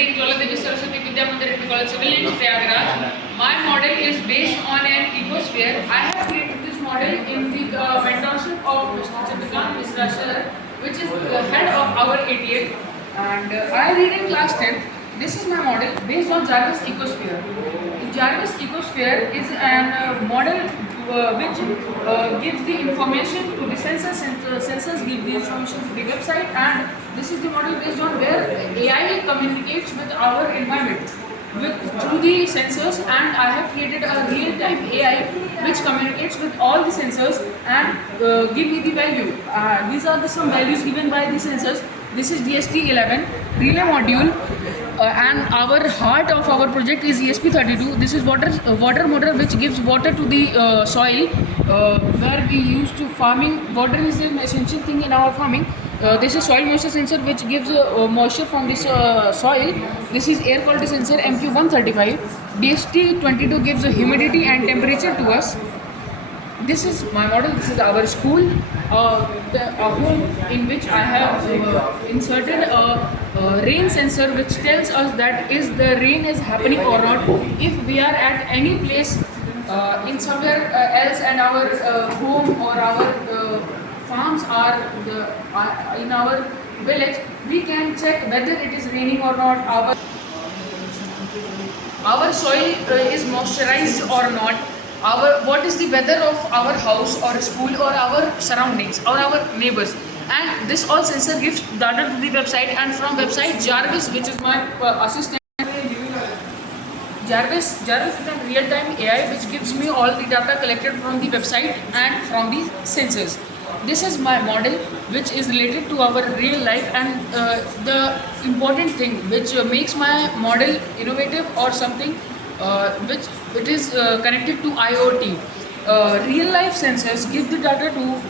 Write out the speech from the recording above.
studying Chola Devi Saraswati Vidya Mandir College Civil in Prayagraj. My model is based on an ecosphere. I have created this model in the mentorship of Mr. Chandrakant Misra sir, which is the head of our 88. And I read in class 10th. This is my model based on Jarvis Ecosphere. Jarvis Ecosphere is a model which gives the information to the sensors, and sensors give the information to the website, and this is the model based on where AI communicates with our environment through the sensors, and I have created a real-time AI which communicates with all the sensors and give me the value. These are some values given by the sensors. This is DST11 relay module. And our heart of our project is ESP32. This is water motor which gives water to the soil where we used to farming. Water is an essential thing in our farming. This is soil moisture sensor which gives moisture from this soil. This is air quality sensor MQ135. DST22 gives humidity and temperature to us. This is my model. This is our school, a home in which I have inserted a rain sensor which tells us that is the rain is happening or not. If we are at any place in somewhere else and our home or our farms are in our village, we can check whether it is raining or not. Our soil is moisturized or not. What is the weather of our house or school or our surroundings or our neighbors, and this all sensor gives data to the website, and from website Jarvis, which is my assistant, Jarvis is a real-time AI which gives me all the data collected from the website and from the sensors. This is my model which is related to our real life, and the important thing which makes my model innovative or something which it is connected to IoT. Real life sensors give the data to